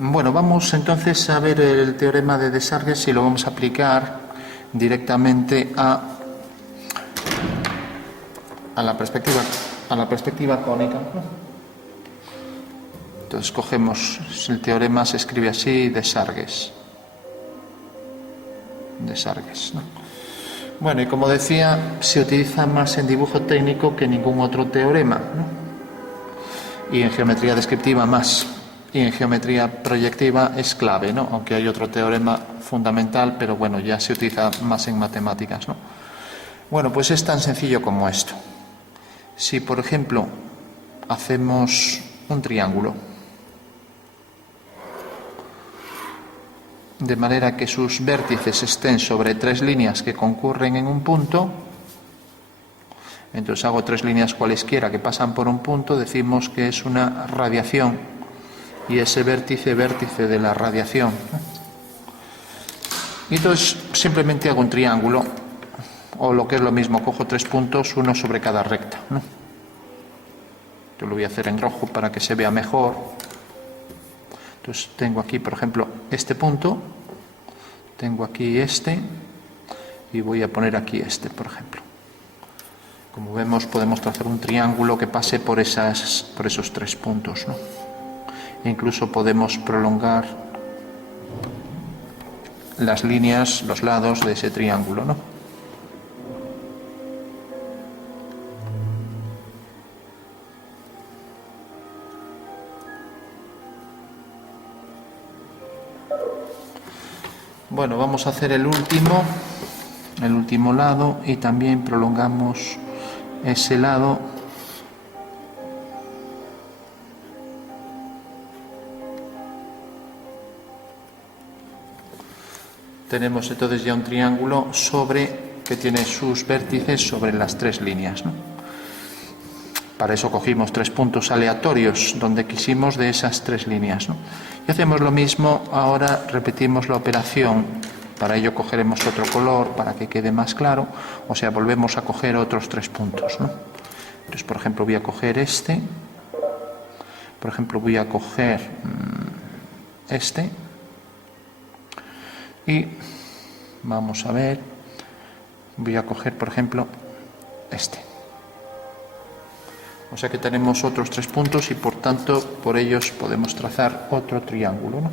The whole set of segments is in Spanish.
Bueno, vamos entonces a ver el teorema de Desargues y lo vamos a aplicar directamente a la perspectiva cónica. Entonces cogemos el teorema, se escribe así, Desargues, ¿no? Bueno, y como decía, se utiliza más en dibujo técnico que ningún otro teorema, ¿no? Y en geometría descriptiva más. Y en geometría proyectiva es clave, ¿no? Aunque hay otro teorema fundamental, pero bueno, ya se utiliza más en matemáticas, ¿no? Bueno, pues es tan sencillo como esto. Si, por ejemplo, hacemos un triángulo, de manera que sus vértices estén sobre tres líneas que concurren en un punto, entonces hago tres líneas cualesquiera que pasan por un punto, decimos que es una radiación. Y ese vértice de la radiación. Y entonces simplemente hago un triángulo, o lo que es lo mismo, cojo tres puntos, uno sobre cada recta, ¿no? Yo lo voy a hacer en rojo para que se vea mejor. Entonces tengo aquí, por ejemplo, este punto, tengo aquí este, y voy a poner aquí este, por ejemplo. Como vemos, podemos trazar un triángulo que pase por esos tres puntos, ¿no? Incluso podemos prolongar las líneas, los lados de ese triángulo, ¿no? Bueno, vamos a hacer el último lado y también prolongamos ese lado. Tenemos entonces ya un triángulo que tiene sus vértices sobre las tres líneas, ¿no? Para eso cogimos tres puntos aleatorios donde quisimos de esas tres líneas, ¿no? Y hacemos lo mismo, ahora repetimos la operación. Para ello cogeremos otro color para que quede más claro, o sea, volvemos a coger otros tres puntos, ¿no? Entonces, por ejemplo, voy a coger este, por ejemplo, voy a coger este. Y vamos a ver, voy a coger, por ejemplo, este. O sea que tenemos otros tres puntos y, por tanto, por ellos podemos trazar otro triángulo, ¿no?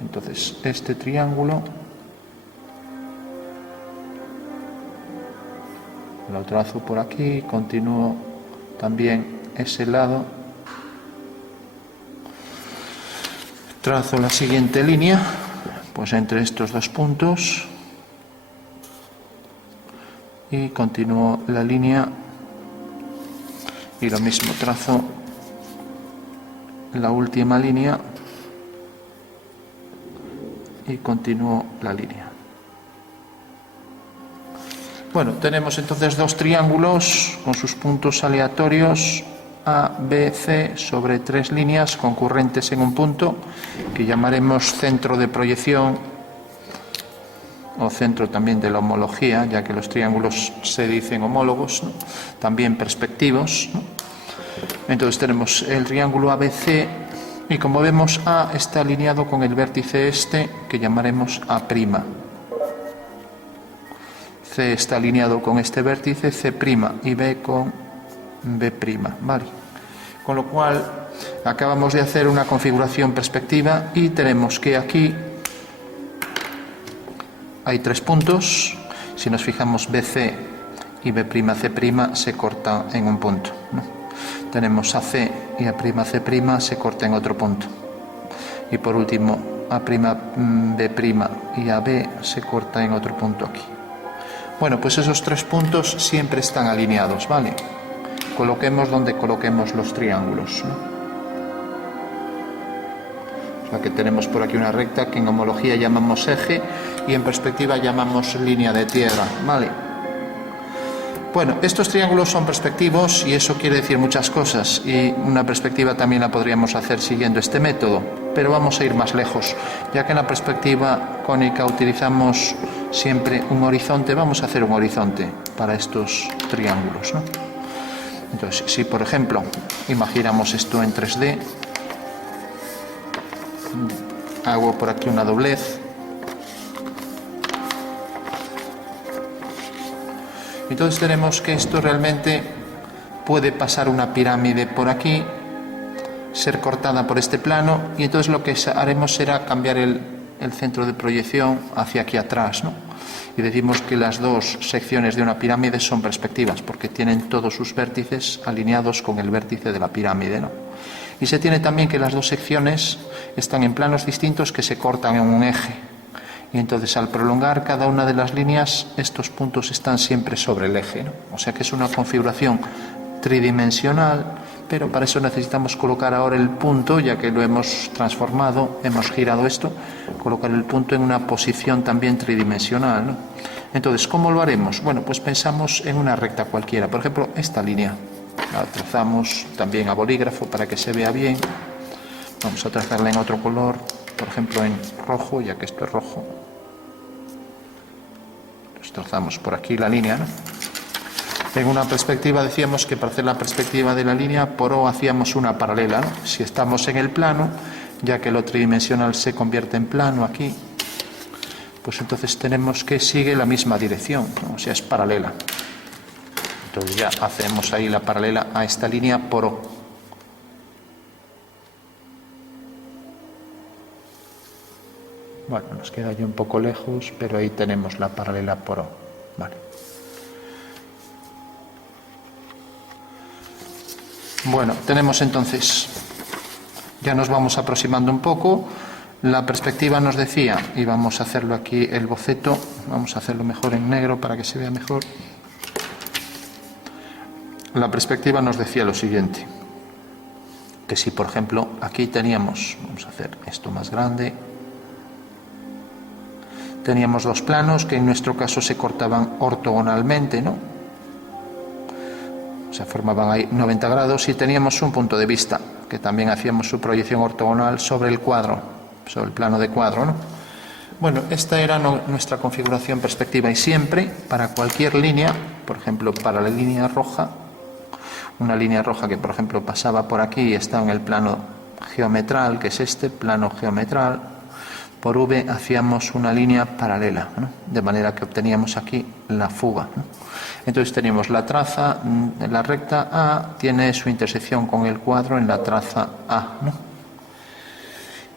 Entonces, este triángulo lo trazo por aquí, continúo también ese lado, trazo la siguiente línea. Pues entre estos dos puntos y continúo la línea y lo mismo, trazo la última línea y continúo la línea. Bueno, tenemos entonces dos triángulos con sus puntos aleatorios A, B, C sobre tres líneas concurrentes en un punto que llamaremos centro de proyección o centro también de la homología, ya que los triángulos se dicen homólogos, ¿no? También perspectivos, ¿no? Entonces tenemos el triángulo ABC y, como vemos, A está alineado con el vértice este que llamaremos A'. C está alineado con este vértice C' y B con B', ¿vale? Con lo cual acabamos de hacer una configuración perspectiva y tenemos que aquí hay tres puntos. Si nos fijamos, BC y B'C' se cortan en un punto, ¿no? Tenemos AC y A'C' se cortan en otro punto. Y por último, A'B' y AB se cortan en otro punto aquí. Bueno, pues esos tres puntos siempre están alineados, ¿vale? Coloquemos donde coloquemos los triángulos, ¿no? O sea que tenemos por aquí una recta que en homología llamamos eje y en perspectiva llamamos línea de tierra, ¿vale? Bueno, estos triángulos son perspectivos y eso quiere decir muchas cosas, y una perspectiva también la podríamos hacer siguiendo este método, pero vamos a ir más lejos. Ya que en la perspectiva cónica utilizamos siempre un horizonte, vamos a hacer un horizonte para estos triángulos, ¿no? Entonces, si por ejemplo imaginamos esto en 3D, hago por aquí una doblez. Entonces tenemos que esto realmente puede pasar una pirámide por aquí, ser cortada por este plano, y entonces lo que haremos será cambiar el centro de proyección hacia aquí atrás, ¿no? Y decimos que las dos secciones de una pirámide son perspectivas, porque tienen todos sus vértices alineados con el vértice de la pirámide, ¿no? Y se tiene también que las dos secciones están en planos distintos que se cortan en un eje. Y entonces al prolongar cada una de las líneas, estos puntos están siempre sobre el eje, ¿no? O sea que es una configuración tridimensional, pero para eso necesitamos colocar ahora el punto, ya que lo hemos transformado, hemos girado esto, colocar el punto en una posición también tridimensional, ¿no? Entonces, ¿cómo lo haremos? Bueno, pues pensamos en una recta cualquiera. Por ejemplo, esta línea la trazamos también a bolígrafo para que se vea bien. Vamos a trazarla en otro color, por ejemplo en rojo, ya que esto es rojo. Pues trazamos por aquí la línea, ¿no? En una perspectiva decíamos que para hacer la perspectiva de la línea por O hacíamos una paralela, ¿no? Si estamos en el plano, ya que lo tridimensional se convierte en plano aquí, pues entonces tenemos que sigue la misma dirección, ¿no? O sea, es paralela. Entonces ya hacemos ahí la paralela a esta línea por O. Bueno, nos queda ya un poco lejos, pero ahí tenemos la paralela por O. Vale. Bueno, tenemos entonces, ya nos vamos aproximando un poco. La perspectiva nos decía, y vamos a hacerlo aquí el boceto, vamos a hacerlo mejor en negro para que se vea mejor. La perspectiva nos decía lo siguiente, que si por ejemplo aquí teníamos, vamos a hacer esto más grande, teníamos dos planos que en nuestro caso se cortaban ortogonalmente, ¿no? O sea, formaban ahí 90 grados y teníamos un punto de vista, que también hacíamos su proyección ortogonal sobre el cuadro, sobre el plano de cuadro, ¿no? Bueno, esta era nuestra configuración perspectiva y siempre, para cualquier línea, por ejemplo, para la línea roja, una línea roja que, por ejemplo, pasaba por aquí y está en el plano geometral, que es este plano geometral, por V hacíamos una línea paralela, ¿no? De manera que obteníamos aquí la fuga, ¿no? Entonces teníamos la traza, la recta A tiene su intersección con el cuadro en la traza A, ¿no?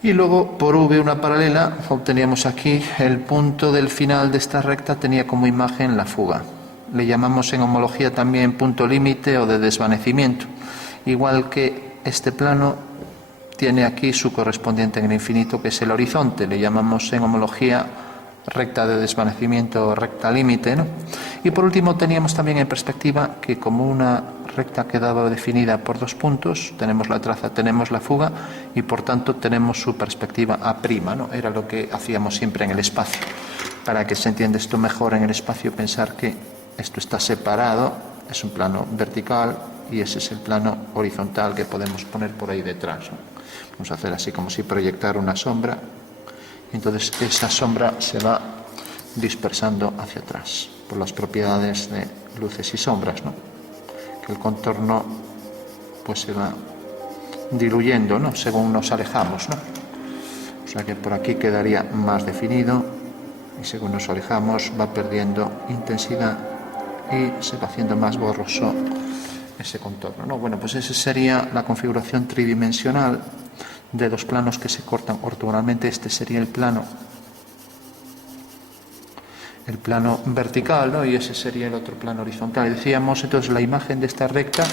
Y luego por V una paralela obteníamos aquí el punto del final de esta recta, tenía como imagen la fuga. Le llamamos en homología también punto límite o de desvanecimiento, igual que este plano tiene aquí su correspondiente en el infinito, que es el horizonte. Le llamamos en homología recta de desvanecimiento o recta límite, ¿no? Y por último teníamos también en perspectiva que como una recta quedaba definida por dos puntos, tenemos la traza, tenemos la fuga y por tanto tenemos su perspectiva A', ¿no? Era lo que hacíamos siempre en el espacio. Para que se entienda esto mejor en el espacio, pensar que esto está separado, es un plano vertical y ese es el plano horizontal que podemos poner por ahí detrás, ¿no? Vamos a hacer así como si proyectara una sombra. Entonces esa sombra se va dispersando hacia atrás por las propiedades de luces y sombras, ¿no? Que el contorno pues se va diluyendo, ¿no? Según nos alejamos, ¿no? O sea que por aquí quedaría más definido y según nos alejamos va perdiendo intensidad y se va haciendo más borroso ese contorno, ¿no? Bueno, pues esa sería la configuración tridimensional de dos planos que se cortan ortogonalmente. Este sería el plano vertical, ¿no? Y ese sería el otro plano horizontal. Y decíamos entonces la imagen de esta recta,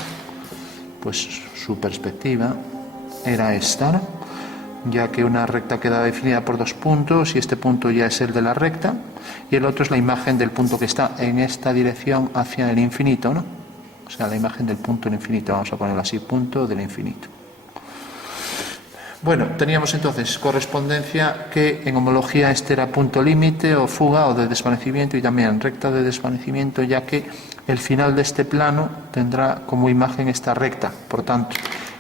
pues su perspectiva era esta, ¿no? Ya que una recta queda definida por dos puntos y este punto ya es el de la recta y el otro es la imagen del punto que está en esta dirección hacia el infinito, ¿no? O sea, la imagen del punto del infinito, vamos a ponerlo así, punto del infinito. Bueno, teníamos entonces correspondencia que en homología este era punto límite o fuga o de desvanecimiento y también recta de desvanecimiento, ya que el final de este plano tendrá como imagen esta recta. Por tanto,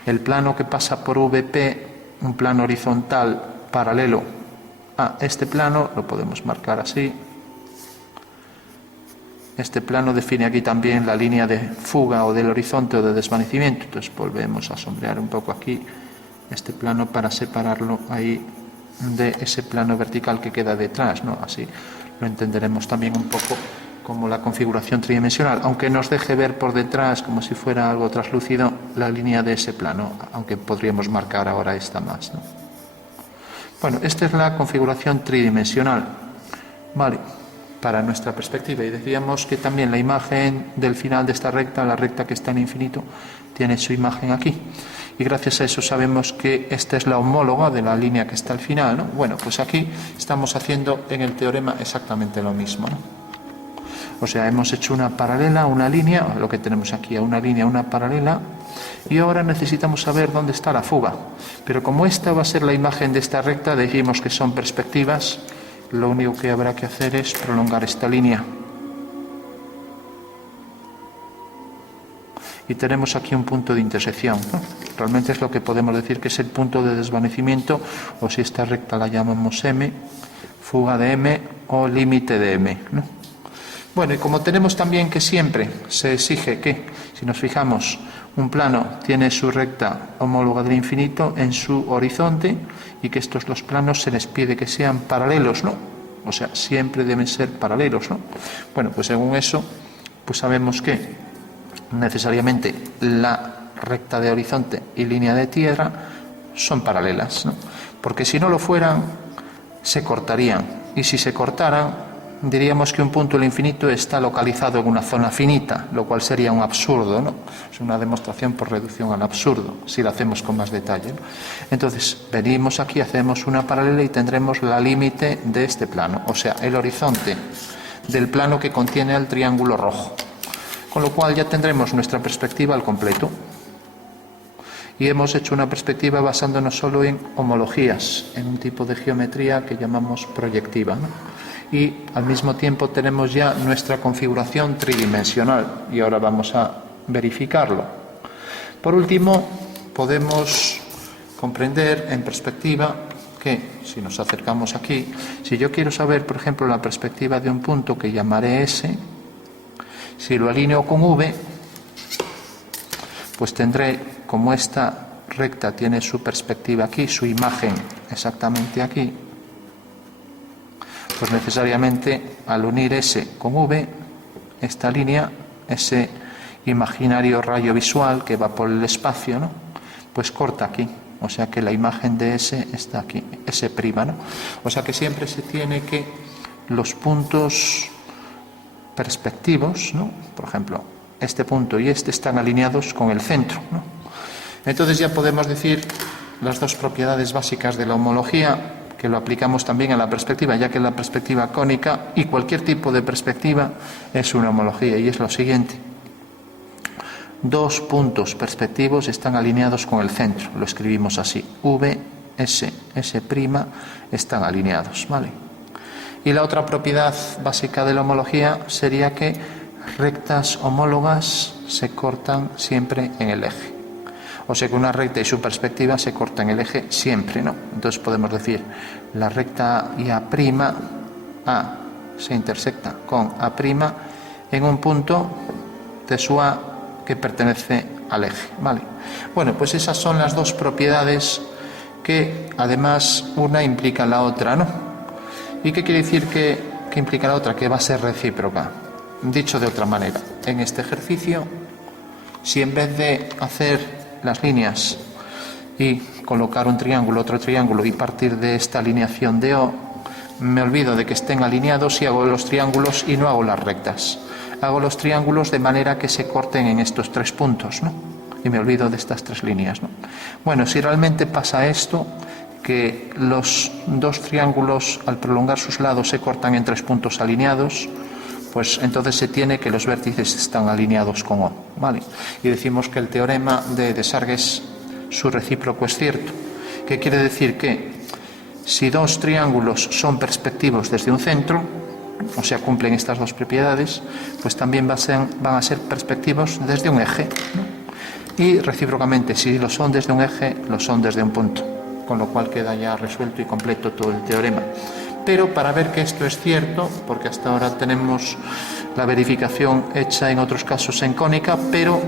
el plano que pasa por VP, un plano horizontal paralelo a este plano, lo podemos marcar así. Este plano define aquí también la línea de fuga o del horizonte o de desvanecimiento. Entonces volvemos a sombrear un poco aquí este plano para separarlo ahí de ese plano vertical que queda detrás, ¿no? Así lo entenderemos también un poco como la configuración tridimensional, aunque nos deje ver por detrás como si fuera algo translúcido la línea de ese plano, aunque podríamos marcar ahora esta más, ¿no? Bueno, esta es la configuración tridimensional, ¿vale?, para nuestra perspectiva. Y decíamos que también la imagen del final de esta recta, la recta que está en infinito, tiene su imagen aquí. Y gracias a eso sabemos que esta es la homóloga de la línea que está al final, ¿no? Bueno, pues aquí estamos haciendo en el teorema exactamente lo mismo, ¿no? O sea, hemos hecho una paralela, una línea, lo que tenemos aquí, una línea, una paralela, y ahora necesitamos saber dónde está la fuga. Pero como esta va a ser la imagen de esta recta, dijimos que son perspectivas, lo único que habrá que hacer es prolongar esta línea. Y tenemos aquí un punto de intersección, ¿no? Realmente es lo que podemos decir que es el punto de desvanecimiento, o si esta recta la llamamos M, fuga de M o límite de M, ¿no? Bueno, y como tenemos también que siempre se exige que, si nos fijamos, un plano tiene su recta homóloga del infinito en su horizonte, y que estos dos planos se les pide que sean paralelos, ¿no? O sea, siempre deben ser paralelos, ¿no? Bueno, pues según eso, pues sabemos que necesariamente la recta de horizonte y línea de tierra son paralelas, ¿no? Porque si no lo fueran, se cortarían. Y si se cortaran, diríamos que un punto del infinito está localizado en una zona finita, lo cual sería un absurdo, ¿no? Es una demostración por reducción al absurdo, si lo hacemos con más detalle, ¿no? Entonces, venimos aquí, hacemos una paralela y tendremos la límite de este plano, o sea, el horizonte del plano que contiene el triángulo rojo. Con lo cual ya tendremos nuestra perspectiva al completo. Y hemos hecho una perspectiva basándonos solo en homologías, en un tipo de geometría que llamamos proyectiva, ¿no? Y al mismo tiempo tenemos ya nuestra configuración tridimensional, y ahora vamos a verificarlo. Por último, podemos comprender en perspectiva que, si nos acercamos aquí, si yo quiero saber, por ejemplo, la perspectiva de un punto que llamaré S, si lo alineo con V, pues tendré, como esta recta tiene su perspectiva aquí, su imagen exactamente aquí, pues necesariamente al unir S con V, esta línea, ese imaginario rayo visual que va por el espacio, ¿no?, pues corta aquí. O sea que la imagen de S está aquí, S', ¿no? O sea que siempre se tiene que los puntos perspectivos, ¿no?, por ejemplo, este punto y este están alineados con el centro, ¿no? Entonces ya podemos decir las dos propiedades básicas de la homología, que lo aplicamos también a la perspectiva, ya que la perspectiva cónica y cualquier tipo de perspectiva es una homología, y es lo siguiente: dos puntos perspectivos están alineados con el centro, lo escribimos así, V, S, S' están alineados, ¿vale? Y la otra propiedad básica de la homología sería que rectas homólogas se cortan siempre en el eje. O sea que una recta y su perspectiva se cortan en el eje siempre, ¿no? Entonces podemos decir, la recta IA', A se intersecta con A' en un punto de su A que pertenece al eje, ¿vale? Bueno, pues esas son las dos propiedades que además una implica la otra, ¿no? ¿Y qué quiere decir que implica la otra? Que va a ser recíproca. Dicho de otra manera, en este ejercicio, si en vez de hacer las líneas y colocar un triángulo, otro triángulo y partir de esta alineación de O, me olvido de que estén alineados y hago los triángulos y no hago las rectas. Hago los triángulos de manera que se corten en estos tres puntos, ¿no? Y me olvido de estas tres líneas, ¿no? Bueno, si realmente pasa esto, que los dos triángulos al prolongar sus lados se cortan en tres puntos alineados, pues entonces se tiene que los vértices están alineados con O, ¿vale? Y decimos que el teorema de Desargues, su recíproco, es cierto. ¿Qué quiere decir? Que si dos triángulos son perspectivos desde un centro, o sea, cumplen estas dos propiedades, pues también van a ser perspectivos desde un eje, ¿no? Y recíprocamente, si lo son desde un eje, lo son desde un punto, con lo cual queda ya resuelto y completo todo el teorema. Pero para ver que esto es cierto, porque hasta ahora tenemos la verificación hecha en otros casos en cónica, pero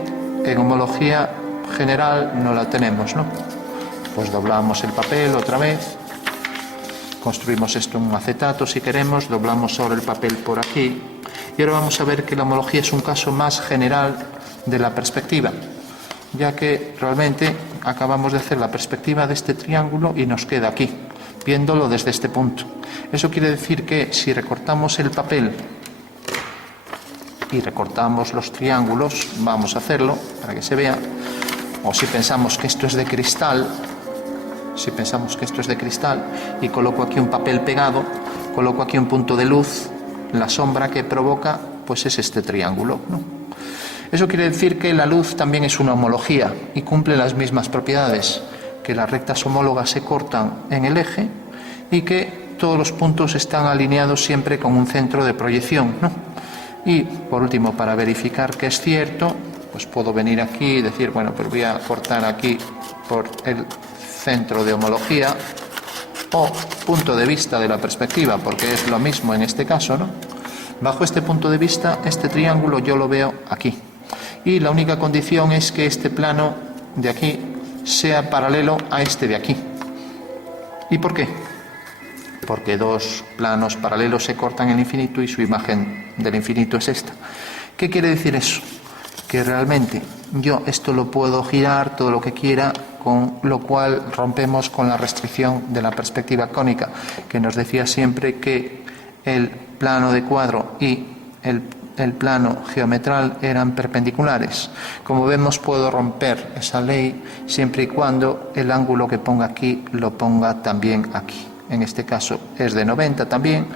en homología general no la tenemos, ¿no? Pues doblamos el papel otra vez, construimos esto en un acetato si queremos, doblamos sobre el papel por aquí, y ahora vamos a ver que la homología es un caso más general de la perspectiva, ya que realmente acabamos de hacer la perspectiva de este triángulo y nos queda aquí, viéndolo desde este punto. Eso quiere decir que si recortamos el papel y recortamos los triángulos, vamos a hacerlo para que se vea, o si pensamos que esto es de cristal, y coloco aquí un papel pegado, coloco aquí un punto de luz, la sombra que provoca pues es este triángulo, ¿no? Eso quiere decir que la luz también es una homología y cumple las mismas propiedades, que las rectas homólogas se cortan en el eje y que todos los puntos están alineados siempre con un centro de proyección, ¿no? Y por último, para verificar que es cierto, pues puedo venir aquí y decir, bueno, pues voy a cortar aquí por el centro de homología o punto de vista de la perspectiva, porque es lo mismo en este caso, ¿no? Bajo este punto de vista, este triángulo yo lo veo aquí. Y la única condición es que este plano de aquí sea paralelo a este de aquí. ¿Y por qué? Porque dos planos paralelos se cortan en el infinito y su imagen del infinito es esta. ¿Qué quiere decir eso? Que realmente yo esto lo puedo girar todo lo que quiera, con lo cual rompemos con la restricción de la perspectiva cónica, que nos decía siempre que el plano de cuadro y el plano geometral eran perpendiculares. Como vemos, puedo romper esa ley siempre y cuando el ángulo que ponga aquí lo ponga también aquí. En este caso es de 90 también,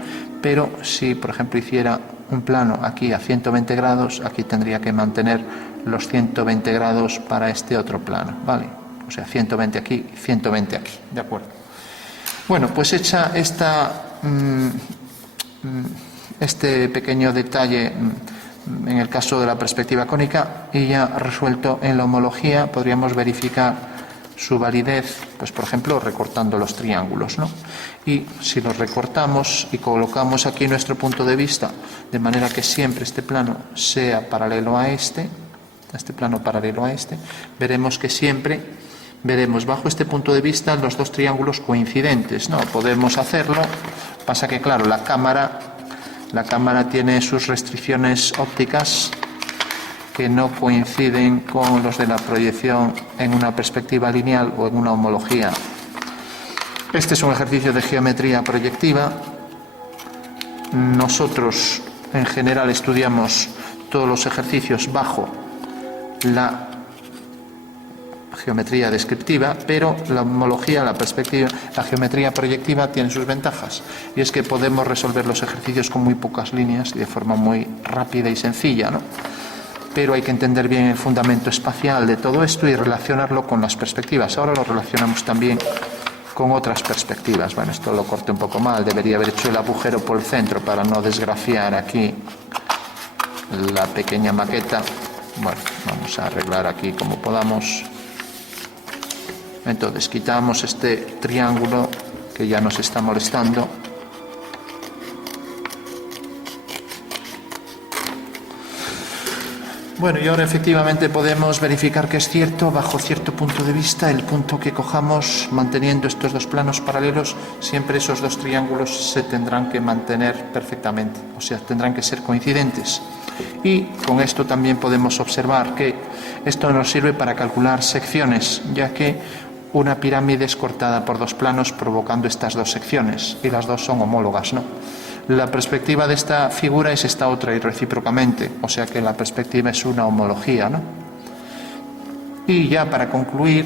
pero si por ejemplo hiciera un plano aquí a 120 grados, aquí tendría que mantener los 120 grados para este otro plano, ¿vale? O sea, 120 aquí, 120 aquí, ¿de acuerdo? Bueno, pues hecha este pequeño detalle en el caso de la perspectiva cónica y ya resuelto en la homología, podríamos verificar su validez, pues por ejemplo recortando los triángulos, ¿no? Y si los recortamos y colocamos aquí nuestro punto de vista de manera que siempre este plano sea paralelo a este plano paralelo a este, veremos que siempre veremos bajo este punto de vista los dos triángulos coincidentes, ¿no? Podemos hacerlo, pasa que claro, la cámara tiene sus restricciones ópticas que no coinciden con los de la proyección en una perspectiva lineal o en una homología. Este es un ejercicio de geometría proyectiva. Nosotros en general estudiamos todos los ejercicios bajo la geometría descriptiva, pero la homología, la geometría proyectiva tiene sus ventajas, y es que podemos resolver los ejercicios con muy pocas líneas y de forma muy rápida y sencilla, ¿no? Pero hay que entender bien el fundamento espacial de todo esto y relacionarlo con las perspectivas. Ahora lo relacionamos también con otras perspectivas. Bueno, esto lo corté un poco mal, debería haber hecho el agujero por el centro para no desgraciar aquí la pequeña maqueta. Bueno, vamos a arreglar aquí como podamos. Entonces quitamos este triángulo que ya nos está molestando. Bueno, y ahora efectivamente podemos verificar que es cierto, bajo cierto punto de vista, el punto que cojamos, manteniendo estos dos planos paralelos, siempre esos dos triángulos se tendrán que mantener perfectamente, o sea, tendrán que ser coincidentes. Y con esto también podemos observar que esto nos sirve para calcular secciones, ya que una pirámide es cortada por dos planos provocando estas dos secciones, y las dos son homólogas, ¿no? La perspectiva de esta figura es esta otra y recíprocamente, o sea que la perspectiva es una homología, ¿no? Y ya para concluir,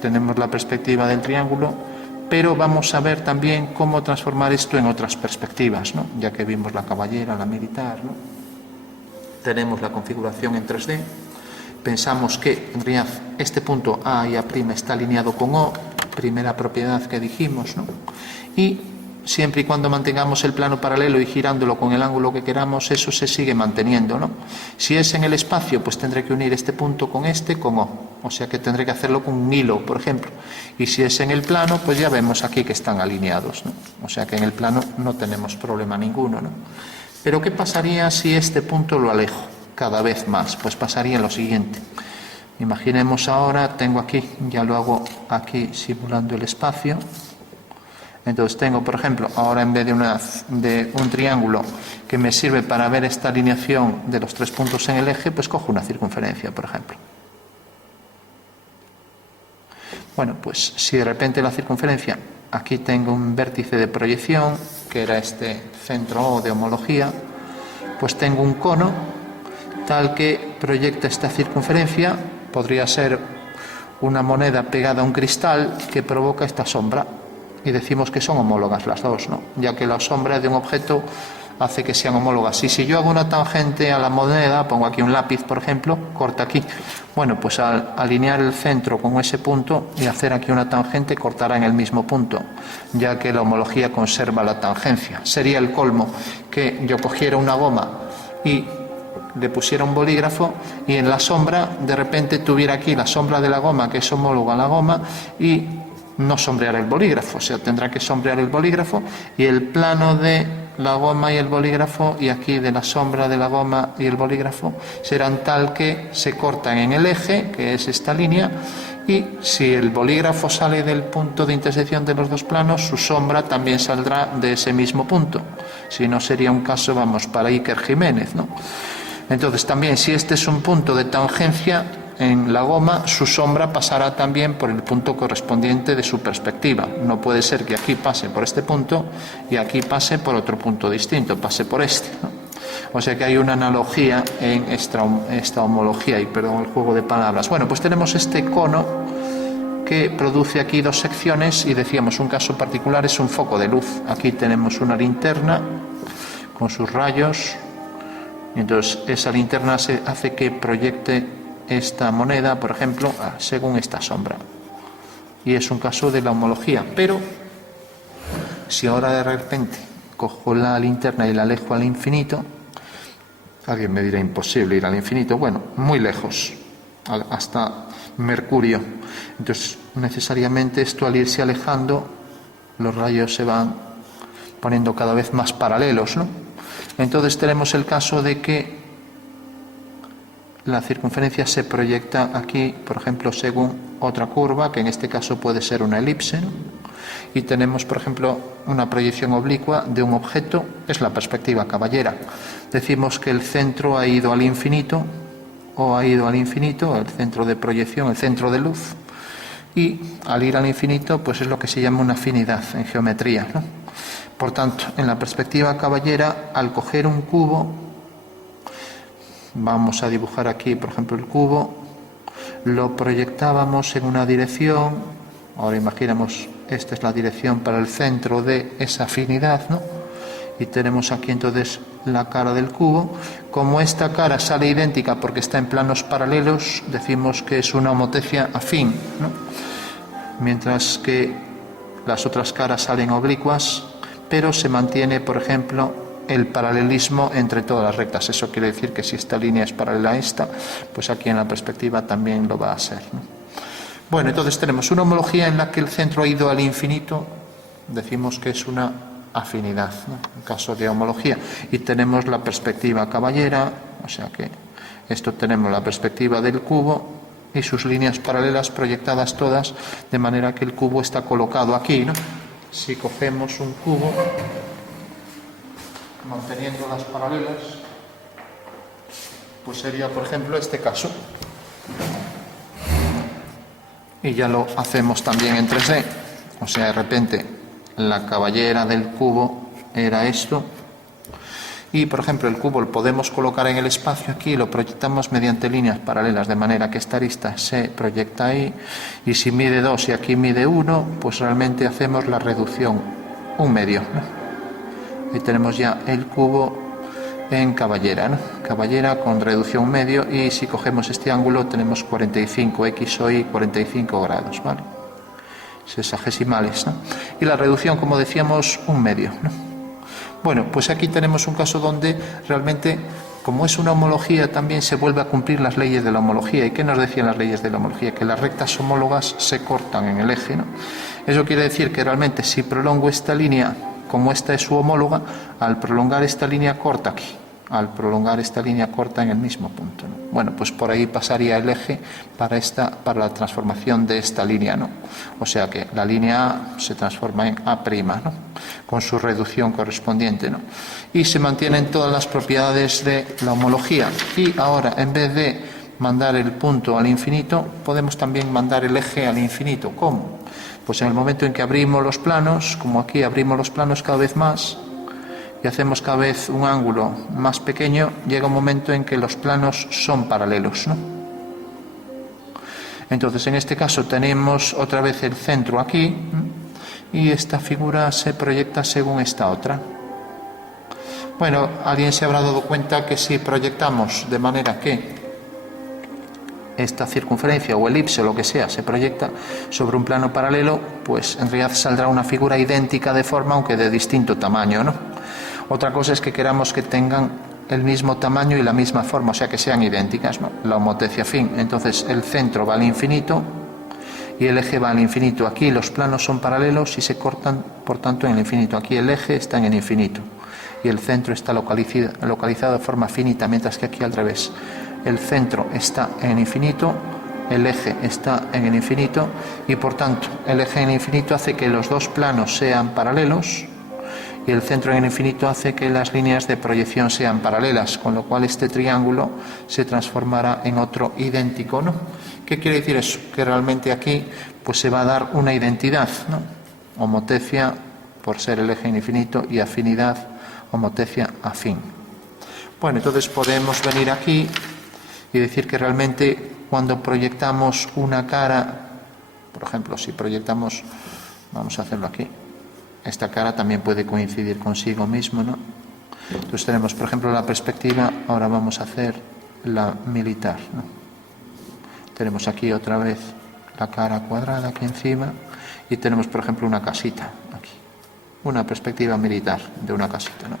tenemos la perspectiva del triángulo, pero vamos a ver también cómo transformar esto en otras perspectivas, ¿no? Ya que vimos la caballera, la militar, ¿no? Tenemos la configuración en 3D, pensamos que en realidad este punto A y A' está alineado con O, primera propiedad que dijimos, ¿no? Y siempre y cuando mantengamos el plano paralelo y girándolo con el ángulo que queramos, eso se sigue manteniendo, ¿no? Si es en el espacio, pues tendré que unir este punto con este, con O. O sea que tendré que hacerlo con un hilo, por ejemplo. Y si es en el plano, pues ya vemos aquí que están alineados, ¿no? O sea que en el plano no tenemos problema ninguno, ¿no? Pero ¿qué pasaría si este punto lo alejo cada vez más? Pues pasaría lo siguiente. Imaginemos ahora, tengo aquí, ya lo hago aquí simulando el espacio. Entonces tengo, por ejemplo, ahora en vez de un triángulo que me sirve para ver esta alineación de los 3 puntos en el eje, pues cojo una circunferencia, por ejemplo. Bueno, pues si de repente la circunferencia, aquí tengo un vértice de proyección, que era este centro O de homología, pues tengo un cono tal que proyecta esta circunferencia, podría ser una moneda pegada a un cristal que provoca esta sombra. Y decimos que son homólogas las dos, ¿no? Ya que la sombra de un objeto hace que sean homólogas. Y si yo hago una tangente a la moneda, pongo aquí un lápiz, por ejemplo, corta aquí. Bueno, pues al alinear el centro con ese punto y hacer aquí una tangente, cortará en el mismo punto, ya que la homología conserva la tangencia. Sería el colmo que yo cogiera una goma y le pusiera un bolígrafo y en la sombra de repente tuviera aquí la sombra de la goma, que es homóloga a la goma, y no sombrear el bolígrafo, o sea, tendrá que sombrear el bolígrafo y el plano de la goma y el bolígrafo y aquí de la sombra de la goma y el bolígrafo serán tal que se cortan en el eje, que es esta línea, y si el bolígrafo sale del punto de intersección de los dos planos, su sombra también saldrá de ese mismo punto. Si no, sería un caso, vamos, para Iker Jiménez, ¿no? Entonces también, si este es un punto de tangencia en la goma, su sombra pasará también por el punto correspondiente de su perspectiva. No puede ser que aquí pase por este punto y aquí pase por otro punto distinto, pase por este, ¿no? O sea que hay una analogía en esta homología, y perdón el juego de palabras. Bueno, pues tenemos este cono que produce aquí 2 secciones y decíamos un caso particular es un foco de luz. Aquí tenemos una linterna con sus rayos y entonces esa linterna hace que proyecte esta moneda, por ejemplo, según esta sombra. Y es un caso de la homología. Pero si ahora de repente cojo la linterna y la alejo al infinito, alguien me dirá imposible ir al infinito. Bueno, muy lejos, hasta Mercurio. Entonces, necesariamente esto al irse alejando, los rayos se van poniendo cada vez más paralelos, ¿no? Entonces tenemos el caso de que la circunferencia se proyecta aquí, por ejemplo, según otra curva, que en este caso puede ser una elipse, ¿no? Y tenemos, por ejemplo, una proyección oblicua de un objeto, es la perspectiva caballera. Decimos que el centro ha ido al infinito, o ha ido al infinito, el centro de proyección, el centro de luz, y al ir al infinito, pues es lo que se llama una afinidad en geometría, ¿no? Por tanto, en la perspectiva caballera, al coger un cubo, vamos a dibujar aquí, por ejemplo, el cubo, lo proyectábamos en una dirección, ahora imaginemos, esta es la dirección para el centro de esa afinidad, ¿no? Y tenemos aquí entonces la cara del cubo. Como esta cara sale idéntica porque está en planos paralelos, decimos que es una homotecia afín, ¿no? Mientras que las otras caras salen oblicuas, pero se mantiene, por ejemplo, el paralelismo entre todas las rectas. Eso quiere decir que si esta línea es paralela a esta, pues aquí en la perspectiva también lo va a ser, ¿no? Bueno, entonces tenemos una homología en la que el centro ha ido al infinito, decimos que es una afinidad, ¿no? En caso de homología. Y tenemos la perspectiva caballera, o sea que esto tenemos la perspectiva del cubo y sus líneas paralelas proyectadas todas, de manera que el cubo está colocado aquí, ¿no? Si cogemos un cubo, manteniendo las paralelas, pues sería, por ejemplo, este caso. Y ya lo hacemos también en 3D. O sea, de repente la caballera del cubo era esto. Y, por ejemplo, el cubo lo podemos colocar en el espacio aquí y lo proyectamos mediante líneas paralelas, de manera que esta arista se proyecta ahí. Y si mide 2 y aquí mide 1, pues realmente hacemos la reducción 1/2, ¿no? Y tenemos ya el cubo en caballera, ¿no? Caballera con reducción 1/2, y si cogemos este ángulo tenemos 45, x o y 45 grados, ¿vale? Sexagesimales, ¿no? Y la reducción, como decíamos, 1/2, ¿no? Bueno, pues aquí tenemos un caso donde realmente, como es una homología, también se vuelve a cumplir las leyes de la homología. ¿Y qué nos decían las leyes de la homología? Que las rectas homólogas se cortan en el eje, ¿no? Eso quiere decir que realmente si prolongo esta línea, como esta es su homóloga, al prolongar esta línea corta aquí. al prolongar esta línea corta en el mismo punto, ¿no? Bueno, pues por ahí pasaría el eje para la transformación de esta línea, ¿no? O sea que la línea A se transforma en A', ¿no? Con su reducción correspondiente, ¿no? Y se mantienen todas las propiedades de la homología. Y ahora, en vez de mandar el punto al infinito, podemos también mandar el eje al infinito. ¿Cómo? Pues en el momento en que abrimos los planos, como aquí abrimos los planos cada vez más, y hacemos cada vez un ángulo más pequeño, llega un momento en que los planos son paralelos, ¿no? Entonces, en este caso tenemos otra vez el centro aquí, ¿no? Y esta figura se proyecta según esta otra. Bueno, alguien se habrá dado cuenta que si proyectamos de manera que esta circunferencia o elipse o lo que sea se proyecta sobre un plano paralelo, pues en realidad saldrá una figura idéntica de forma, aunque de distinto tamaño, ¿no? Otra cosa es que queramos que tengan el mismo tamaño y la misma forma, o sea, que sean idénticas, ¿no? La homotecia fin. Entonces el centro va al infinito y el eje va al infinito. Aquí los planos son paralelos y se cortan, por tanto, en el infinito. Aquí el eje está en el infinito y el centro está localizado de forma finita, mientras que aquí al revés. El centro está en el infinito, el eje está en el infinito y, por tanto, el eje en el infinito hace que los dos planos sean paralelos y el centro en el infinito hace que las líneas de proyección sean paralelas, con lo cual este triángulo se transformará en otro idéntico, ¿no? ¿Qué quiere decir eso? Que realmente aquí pues se va a dar una identidad, ¿no? Homotecia por ser el eje en infinito y afinidad, homotecia afín. Bueno, entonces podemos venir aquí y decir que realmente cuando proyectamos una cara, por ejemplo, si proyectamos, vamos a hacerlo aquí, esta cara también puede coincidir consigo mismo, ¿no? Entonces tenemos, por ejemplo, la perspectiva, ahora vamos a hacer la militar, ¿no? Tenemos aquí otra vez la cara cuadrada aquí encima y tenemos, por ejemplo, una casita aquí, una perspectiva militar de una casita, ¿no?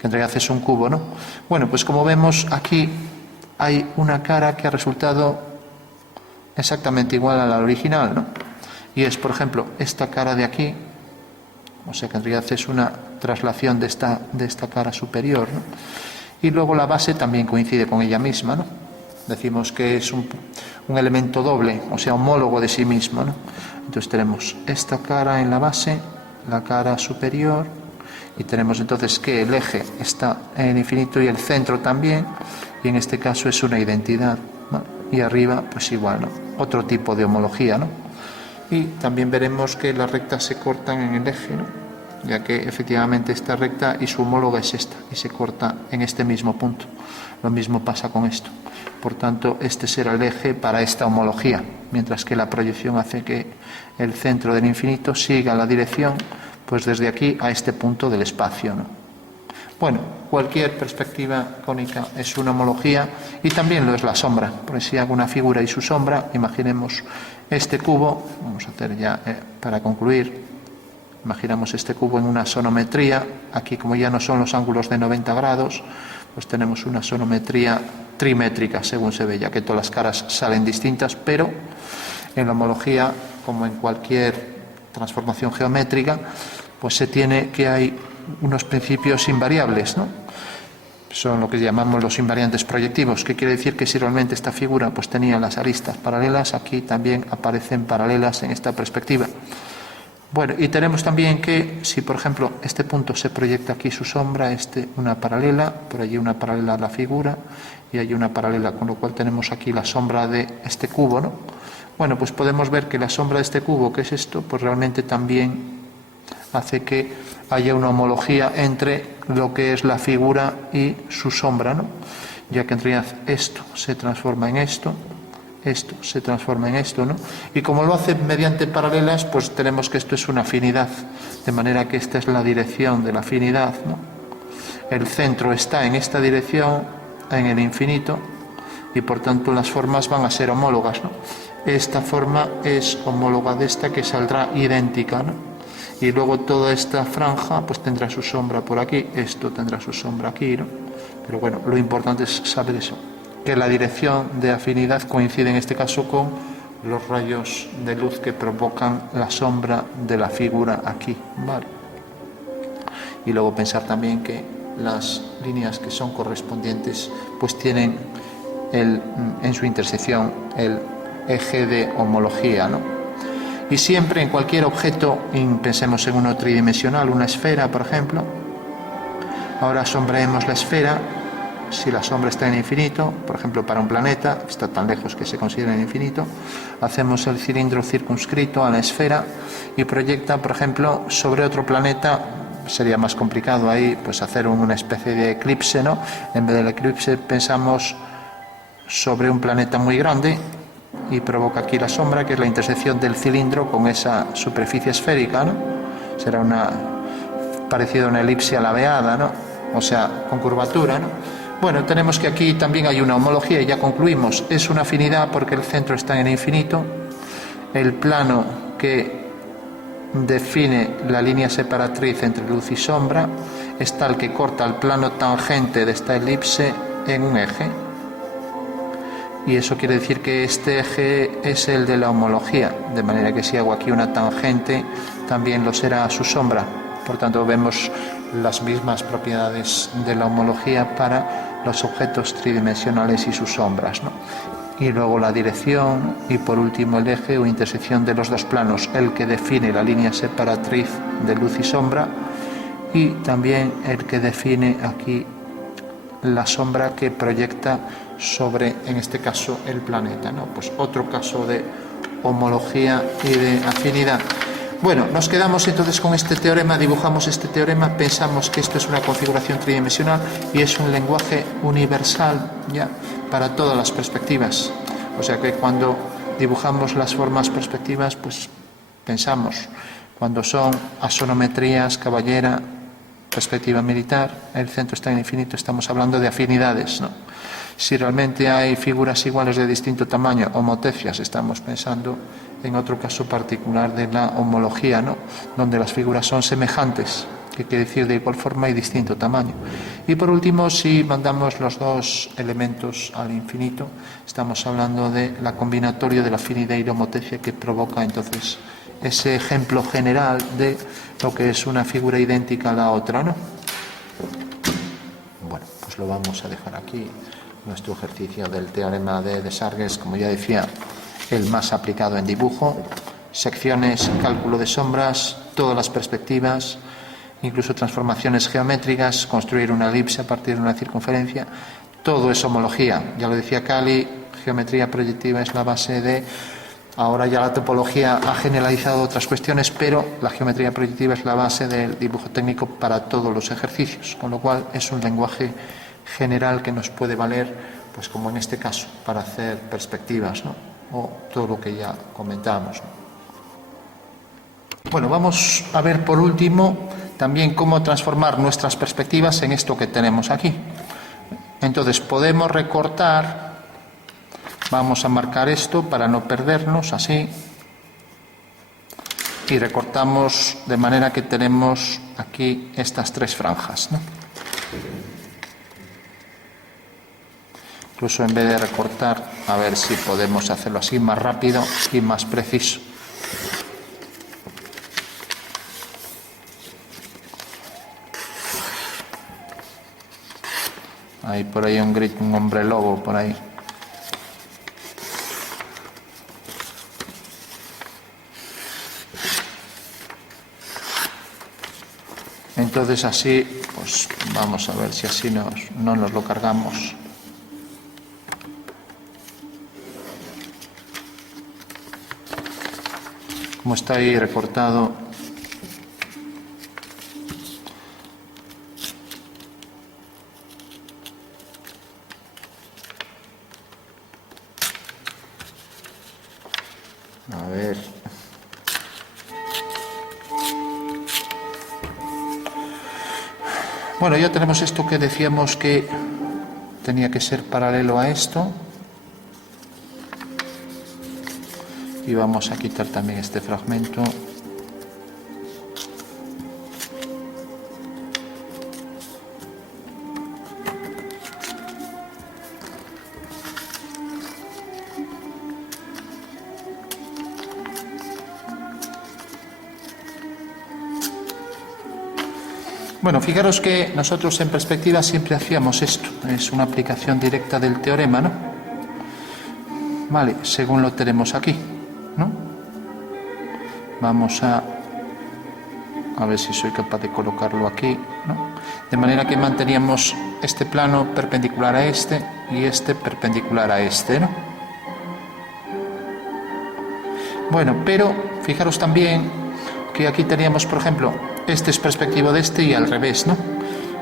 Que en realidad es un cubo, ¿no? Bueno, pues como vemos aquí hay una cara que ha resultado exactamente igual a la original, ¿no? Y es, por ejemplo, esta cara de aquí. O sea que en realidad es una traslación de esta cara superior, ¿no? Y luego la base también coincide con ella misma, ¿no? Decimos que es un elemento doble, o sea, homólogo de sí mismo, ¿no? Entonces tenemos esta cara en la base, la cara superior, y tenemos entonces que el eje está en el infinito y el centro también, y en este caso es una identidad, ¿no? Y arriba, pues igual, ¿no? Otro tipo de homología, ¿no? Y también veremos que las rectas se cortan en el eje, ¿no? Ya que efectivamente esta recta y su homóloga es esta, y se corta en este mismo punto. Lo mismo pasa con esto. Por tanto, este será el eje para esta homología, mientras que la proyección hace que el centro del infinito siga la dirección, pues desde aquí a este punto del espacio, ¿no? Bueno, cualquier perspectiva cónica es una homología y también lo es la sombra, porque si hago una figura y su sombra, imaginemos este cubo, vamos a hacer ya para concluir, imaginamos este cubo en una sonometría, aquí como ya no son los ángulos de 90 grados, pues tenemos una sonometría trimétrica según se ve, ya que todas las caras salen distintas, pero en la homología, como en cualquier transformación geométrica, pues se tiene que hay unos principios invariables, ¿no? Son lo que llamamos los invariantes proyectivos, que quiere decir que si realmente esta figura pues tenía las aristas paralelas, aquí también aparecen paralelas en esta perspectiva. Bueno, y tenemos también que si por ejemplo este punto se proyecta aquí su sombra, una paralela, por allí una paralela a la figura y hay una paralela, con lo cual tenemos aquí la sombra de este cubo, ¿no? Bueno, pues podemos ver que la sombra de este cubo, que es esto, pues realmente también hace que haya una homología entre lo que es la figura y su sombra, ¿no? Ya que en realidad esto se transforma en esto se transforma en esto, ¿no? Y como lo hace mediante paralelas, pues tenemos que esto es una afinidad, de manera que esta es la dirección de la afinidad, ¿no? El centro está en esta dirección, en el infinito, y por tanto las formas van a ser homólogas, ¿no? Esta forma es homóloga de esta, que saldrá idéntica, ¿no? Y luego toda esta franja pues tendrá su sombra por aquí, esto tendrá su sombra aquí, ¿no? Pero bueno, lo importante es saber eso, que la dirección de afinidad coincide en este caso con los rayos de luz que provocan la sombra de la figura aquí, ¿vale? Y luego pensar también que las líneas que son correspondientes pues tienen en su intersección el eje de homología, ¿no? Y siempre en cualquier objeto, pensemos en uno tridimensional, una esfera, por ejemplo. Ahora sombreemos la esfera. Si la sombra está en infinito, por ejemplo para un planeta, que está tan lejos que se considera en infinito, hacemos el cilindro circunscrito a la esfera y proyecta, por ejemplo, sobre otro planeta. Sería más complicado ahí pues hacer una especie de eclipse, ¿no? En vez del eclipse pensamos sobre un planeta muy grande y provoca aquí la sombra, que es la intersección del cilindro con esa superficie esférica, ¿no? Será parecido a una elipse alabeada, ¿no? O sea, con curvatura, ¿no? Bueno, tenemos que aquí también hay una homología y ya concluimos. Es una afinidad porque el centro está en el infinito. El plano que define la línea separatriz entre luz y sombra es tal que corta el plano tangente de esta elipse en un eje. Y eso quiere decir que este eje es el de la homología, de manera que si hago aquí una tangente, también lo será a su sombra. Por tanto, vemos las mismas propiedades de la homología para los objetos tridimensionales y sus sombras, ¿no? Y luego la dirección y por último el eje o intersección de los dos planos, el que define la línea separatriz de luz y sombra, y también el que define aquí la sombra que proyecta sobre, en este caso, el planeta, ¿no? Pues otro caso de homología y de afinidad. Bueno, nos quedamos entonces con este teorema, dibujamos este teorema, pensamos que esto es una configuración tridimensional y es un lenguaje universal ya para todas las perspectivas. O sea que cuando dibujamos las formas perspectivas, pues pensamos, cuando son asonometrías, caballera, perspectiva militar, el centro está en infinito, estamos hablando de afinidades, ¿no? Si realmente hay figuras iguales de distinto tamaño, homotecias, estamos pensando en otro caso particular de la homología, ¿no? Donde las figuras son semejantes, que quiere decir de igual forma y distinto tamaño. Y por último, si mandamos los dos elementos al infinito, estamos hablando de la combinatoria de la afinidad y la homotecia que provoca entonces ese ejemplo general de lo que es una figura idéntica a la otra, ¿no? Bueno, pues lo vamos a dejar aquí. Nuestro ejercicio del teorema de Desargues, como ya decía, el más aplicado en dibujo, secciones, cálculo de sombras, todas las perspectivas, incluso transformaciones geométricas, construir una elipse a partir de una circunferencia, todo es homología. Ya lo decía Cali, geometría proyectiva es la base de... Ahora ya la topología ha generalizado otras cuestiones, pero la geometría proyectiva es la base del dibujo técnico para todos los ejercicios, con lo cual es un lenguaje general que nos puede valer, pues como en este caso, para hacer perspectivas, ¿no? O todo lo que ya comentamos, ¿no? Bueno, vamos a ver por último también cómo transformar nuestras perspectivas en esto que tenemos aquí. Entonces podemos recortar, vamos a marcar esto para no perdernos, así, y recortamos de manera que tenemos aquí estas tres franjas, ¿no? Incluso en vez de recortar, a ver si podemos hacerlo así más rápido y más preciso. Hay por ahí un hombre lobo por ahí. Entonces así, pues vamos a ver si así no nos lo cargamos. Como está ahí recortado. A ver. Bueno, ya tenemos esto que decíamos que tenía que ser paralelo a esto. Y vamos a quitar también este fragmento. Bueno, fijaros que nosotros en perspectiva siempre hacíamos esto, es una aplicación directa del teorema, ¿no? Vale, según lo tenemos aquí, ¿no? Vamos a ver si soy capaz de colocarlo aquí, ¿no? De manera que manteníamos este plano perpendicular a este y este perpendicular a este, ¿no? Bueno, pero fijaros también que aquí teníamos, por ejemplo, este es perspectivo de este y al revés, ¿no?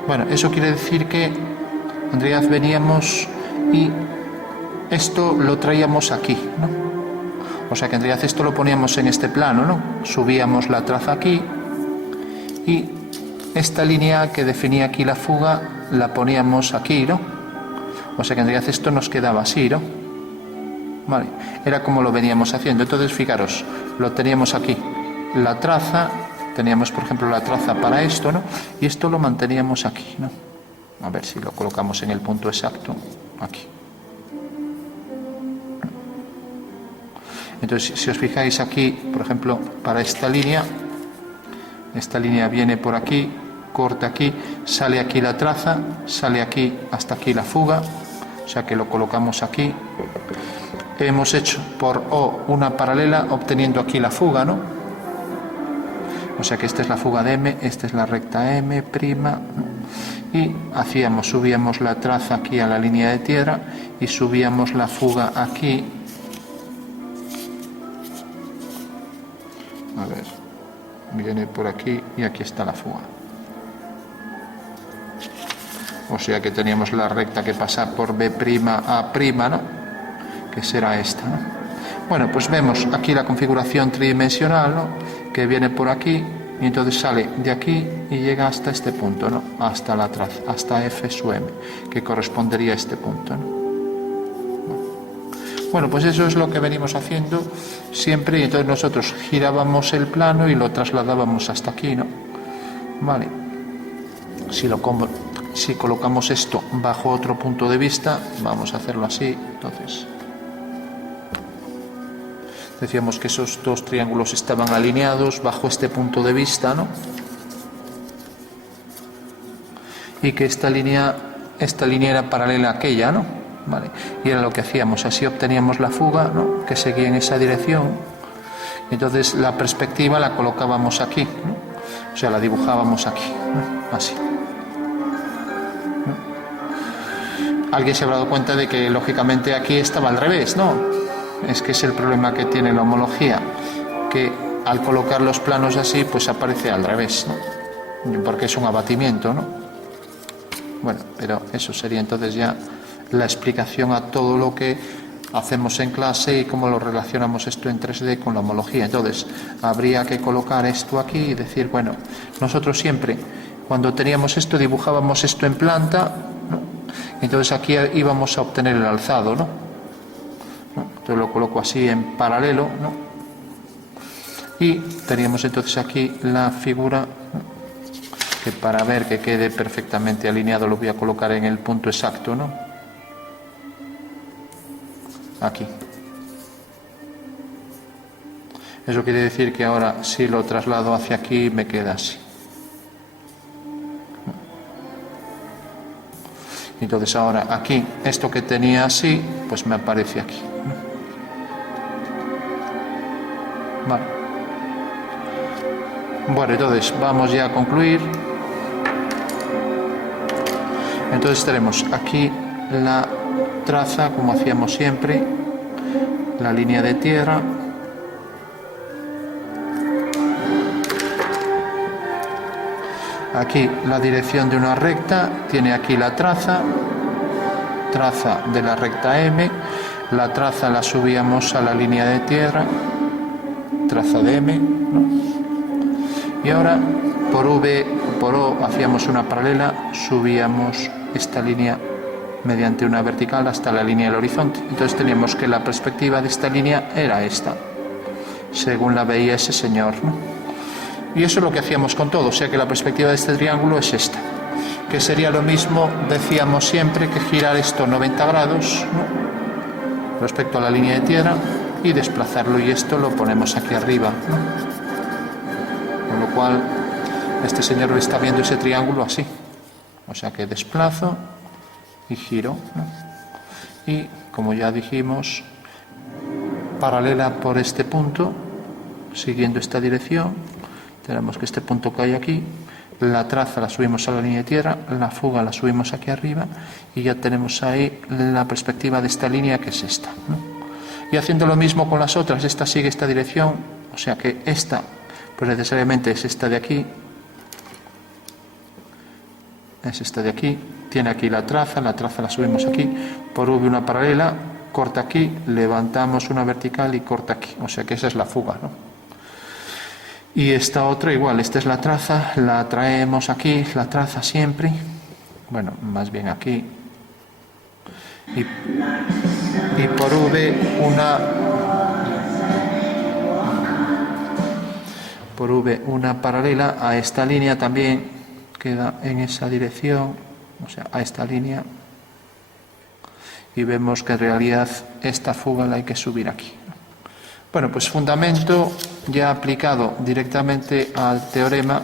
Bueno, eso quiere decir que en realidad veníamos y esto lo traíamos aquí, ¿no? O sea que en realidad esto lo poníamos en este plano, ¿no? Subíamos la traza aquí y esta línea que definía aquí la fuga la poníamos aquí, ¿no? O sea que en realidad esto nos quedaba así, ¿no? Vale, era como lo veníamos haciendo. Entonces, fijaros, lo teníamos aquí, la traza, teníamos por ejemplo la traza para esto, ¿no? Y esto lo manteníamos aquí, ¿no? A ver si lo colocamos en el punto exacto, aquí. Entonces, si os fijáis aquí, por ejemplo, para esta línea viene por aquí, corta aquí, sale aquí la traza, sale aquí hasta aquí la fuga, o sea que lo colocamos aquí. Hemos hecho por O una paralela obteniendo aquí la fuga, ¿no? O sea que esta es la fuga de M, esta es la recta M', y subíamos la traza aquí a la línea de tierra y subíamos la fuga aquí. A ver, viene por aquí y aquí está la fuga. O sea que teníamos la recta que pasa por B' A', ¿no? Que será esta, ¿no? Bueno, pues vemos aquí la configuración tridimensional, ¿no? Que viene por aquí y entonces sale de aquí y llega hasta este punto, ¿no? Hasta la traza, hasta F sub M, que correspondería a este punto, ¿no? Bueno, pues eso es lo que venimos haciendo siempre y entonces nosotros girábamos el plano y lo trasladábamos hasta aquí, ¿no? Vale. Si colocamos esto bajo otro punto de vista, vamos a hacerlo así, entonces decíamos que esos dos triángulos estaban alineados bajo este punto de vista, ¿no? Y que esta línea era paralela a aquella, ¿no? Vale. Y era lo que hacíamos, así obteníamos la fuga, ¿no? Que seguía en esa dirección. Entonces la perspectiva la colocábamos aquí, ¿no? O sea, la dibujábamos aquí, ¿no? Así. ¿No? Alguien se habrá dado cuenta de que lógicamente aquí estaba al revés, ¿no? Es que es el problema que tiene la homología, que al colocar los planos así, pues aparece al revés, ¿no? Porque es un abatimiento, ¿no? Bueno, pero eso sería entonces ya la explicación a todo lo que hacemos en clase y cómo lo relacionamos esto en 3D con la homología. Entonces, habría que colocar esto aquí y decir, bueno, nosotros siempre, cuando teníamos esto, dibujábamos esto en planta, ¿no? Entonces aquí íbamos a obtener el alzado, ¿no? Entonces lo coloco así en paralelo, ¿no? Y teníamos entonces aquí la figura, ¿no? Que para ver que quede perfectamente alineado lo voy a colocar en el punto exacto, ¿no? Aquí. Eso quiere decir que ahora si lo traslado hacia aquí me queda así. Entonces ahora aquí, esto que tenía así, pues me aparece aquí. Vale. Bueno, entonces vamos ya a concluir. Entonces tenemos aquí la traza, como hacíamos siempre, la línea de tierra. Aquí la dirección de una recta, tiene aquí la traza de la recta M, la traza la subíamos a la línea de tierra, traza de M, ¿no? Y ahora por O hacíamos una paralela, subíamos esta línea mediante una vertical hasta la línea del horizonte. Entonces teníamos que la perspectiva de esta línea era esta, según la veía ese señor, ¿no? Y eso es lo que hacíamos con todo, o sea que la perspectiva de este triángulo es esta, que sería lo mismo, decíamos siempre, que girar esto 90 grados, ¿no? Respecto a la línea de tierra y desplazarlo, y esto lo ponemos aquí arriba, ¿no? Con lo cual este señor está viendo ese triángulo así. O sea que desplazo y giro, ¿no? Y, como ya dijimos, paralela por este punto, siguiendo esta dirección, tenemos que este punto cae aquí, la traza la subimos a la línea de tierra, la fuga la subimos aquí arriba y ya tenemos ahí la perspectiva de esta línea, que es esta, ¿no? Y haciendo lo mismo con las otras, esta sigue esta dirección, o sea que esta pues necesariamente es esta de aquí, es esta de aquí, tiene aquí la traza la subimos aquí, por V una paralela, corta aquí, levantamos una vertical y corta aquí, o sea que esa es la fuga, ¿no? Y esta otra igual, esta es la traza, la traemos aquí, la traza siempre, bueno, más bien aquí, y por V una paralela a esta línea también, queda en esa dirección, o sea, a esta línea, y vemos que en realidad esta fuga la hay que subir aquí. Bueno, pues fundamento ya aplicado directamente al teorema,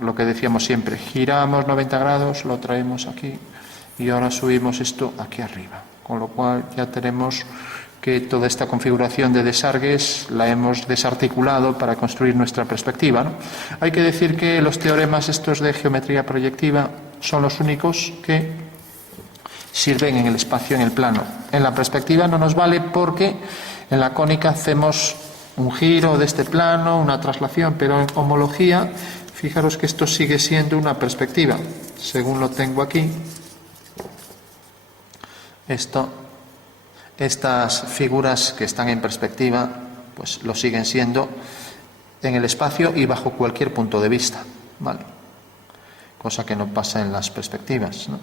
lo que decíamos siempre, giramos 90 grados, lo traemos aquí y ahora subimos esto aquí arriba, con lo cual ya tenemos que toda esta configuración de Desargues la hemos desarticulado para construir nuestra perspectiva, ¿no? Hay que decir que los teoremas estos de geometría proyectiva son los únicos que sirven en el espacio, en el plano. En la perspectiva no nos vale porque en la cónica hacemos un giro de este plano, una traslación, pero en homología, fijaros que esto sigue siendo una perspectiva. Según lo tengo aquí, estas figuras que están en perspectiva, pues lo siguen siendo en el espacio y bajo cualquier punto de vista, ¿vale? Cosa que no pasa en las perspectivas, ¿no?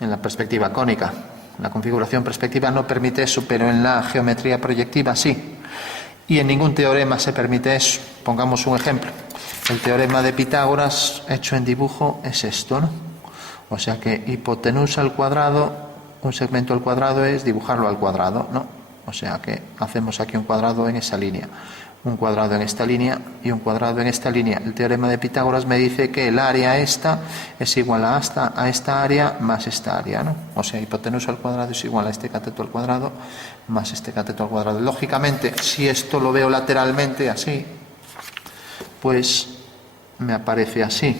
En la perspectiva cónica. La configuración perspectiva no permite eso, pero en la geometría proyectiva sí. Y en ningún teorema se permite eso. Pongamos un ejemplo. El teorema de Pitágoras hecho en dibujo es esto, ¿no? O sea que hipotenusa al cuadrado, un segmento al cuadrado es dibujarlo al cuadrado, ¿no? O sea que hacemos aquí un cuadrado en esa línea, un cuadrado en esta línea y un cuadrado en esta línea. El teorema de Pitágoras me dice que el área esta es igual a esta área más esta área, ¿no? O sea, hipotenusa al cuadrado es igual a este cateto al cuadrado más este cateto al cuadrado. Lógicamente, si esto lo veo lateralmente así, pues me aparece así,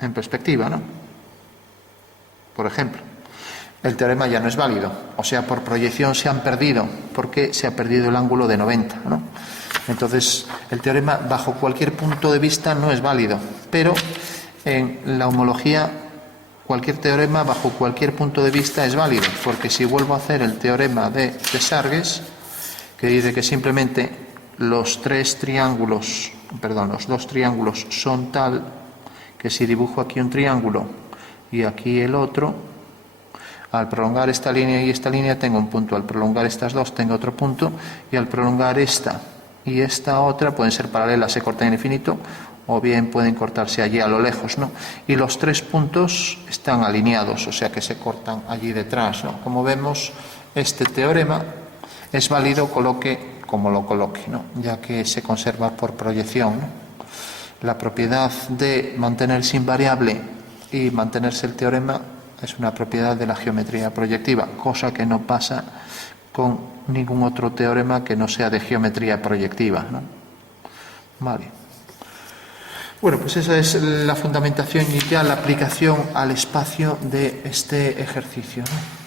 en perspectiva, ¿no? Por ejemplo. El teorema ya no es válido, o sea, por proyección se han perdido, porque se ha perdido el ángulo de 90, ¿no? Entonces, el teorema bajo cualquier punto de vista no es válido, pero en la homología cualquier teorema bajo cualquier punto de vista es válido, porque si vuelvo a hacer el teorema de Desargues, que dice que simplemente los dos triángulos son tal que si dibujo aquí un triángulo y aquí el otro, al prolongar esta línea y esta línea tengo un punto, al prolongar estas dos tengo otro punto, y al prolongar esta y esta otra pueden ser paralelas, se cortan en infinito, o bien pueden cortarse allí a lo lejos, ¿no? Y los tres puntos están alineados, o sea que se cortan allí detrás, ¿no? Como vemos, este teorema es válido coloque como lo coloque, ¿no? Ya que se conserva por proyección, ¿no? La propiedad de mantenerse invariable y mantenerse el teorema es una propiedad de la geometría proyectiva, cosa que no pasa con ningún otro teorema que no sea de geometría proyectiva, ¿no? Vale. Bueno, pues esa es la fundamentación y ya la aplicación al espacio de este ejercicio, ¿no?